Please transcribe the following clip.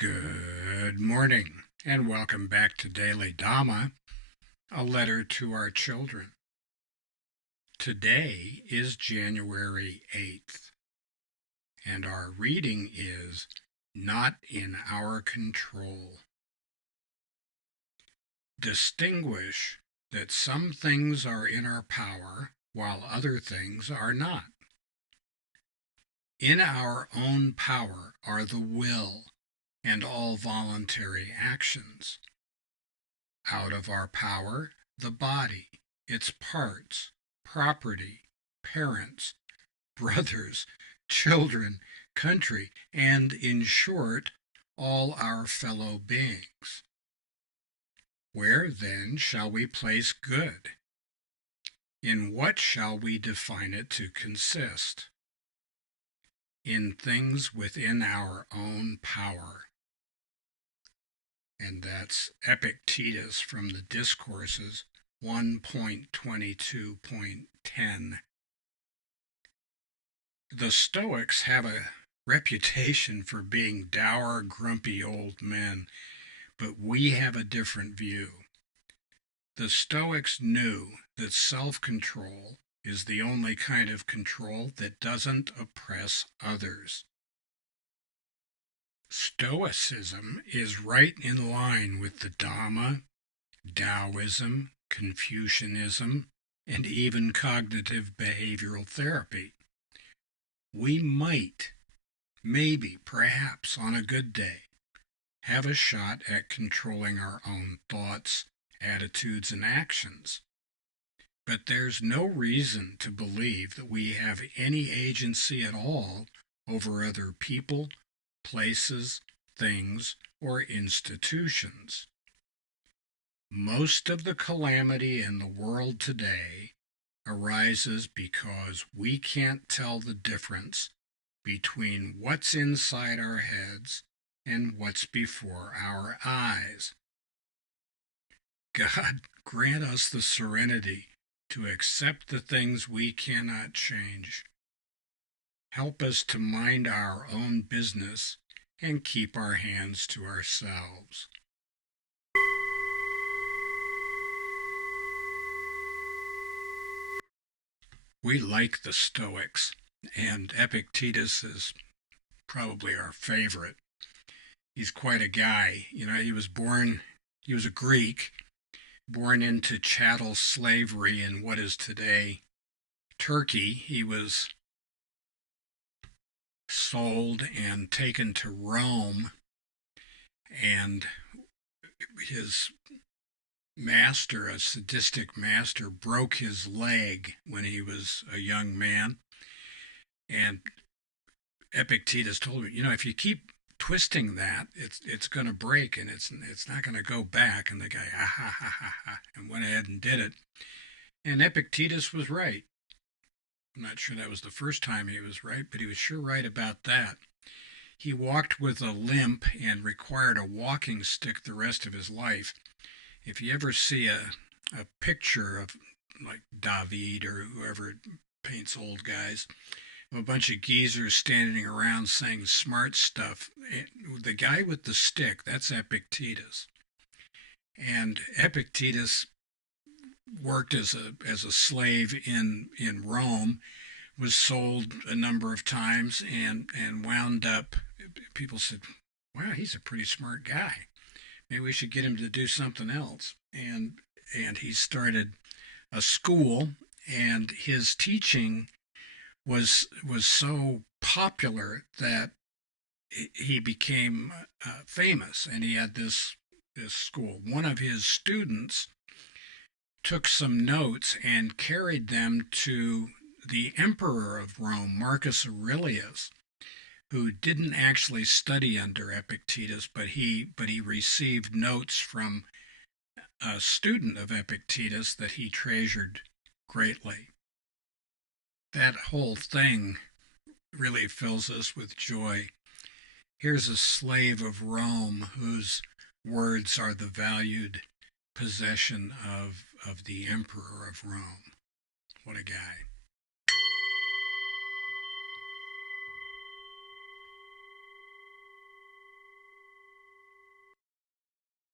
Good morning, and welcome back to Daily Dhamma, a letter to our children. Today is January 8th, and our reading is Not in Our Control. Distinguish that some things are in our power, while other things are not. In our own power are the will and all voluntary actions. Out of our power, the body, its parts, property, parents, brothers, children, country, and, in short, all our fellow beings. Where, then, shall we place good? In what shall we define it to consist? In things within our own power. And that's Epictetus from the Discourses 1.22.10. The Stoics have a reputation for being dour, grumpy old men, but we have a different view. The Stoics knew that self-control is the only kind of control that doesn't oppress others. Stoicism is right in line with the Dhamma, Taoism, Confucianism, and even cognitive behavioral therapy. We might, maybe, perhaps, on a good day, have a shot at controlling our own thoughts, attitudes, and actions. But there's no reason to believe that we have any agency at all over other people, places, things, or institutions. Most of the calamity in the world today arises because we can't tell the difference between what's inside our heads and what's before our eyes. God grant us the serenity to accept the things we cannot change. Help us to mind our own business and keep our hands to ourselves. We like the Stoics, and Epictetus is probably our favorite. He's quite a guy. He was a Greek, born into chattel slavery in what is today Turkey. He was sold and taken to Rome, and his master, a sadistic master, broke his leg when he was a young man. And Epictetus told him, if you keep twisting that, it's going to break and it's not going to go back. And the guy, ha ha ha ha, and went ahead and did it. And Epictetus was right. I'm not sure that was the first time he was right, but he was sure right about that. He walked with a limp and required a walking stick the rest of his life. If you ever see a picture of like David or whoever paints old guys, a bunch of geezers standing around saying smart stuff, the guy with the stick, that's Epictetus. And Epictetus worked as a slave in Rome, was sold a number of times, and wound up, people said, wow, he's a pretty smart guy. Maybe we should get him to do something else. And he started a school, and his teaching was so popular that he became famous, and he had this school. One of his students took some notes and carried them to the emperor of Rome, Marcus Aurelius, who didn't actually study under Epictetus, but he received notes from a student of Epictetus that he treasured greatly. That whole thing really fills us with joy. Here's a slave of Rome whose words are the valued possession of the emperor of Rome. What a guy.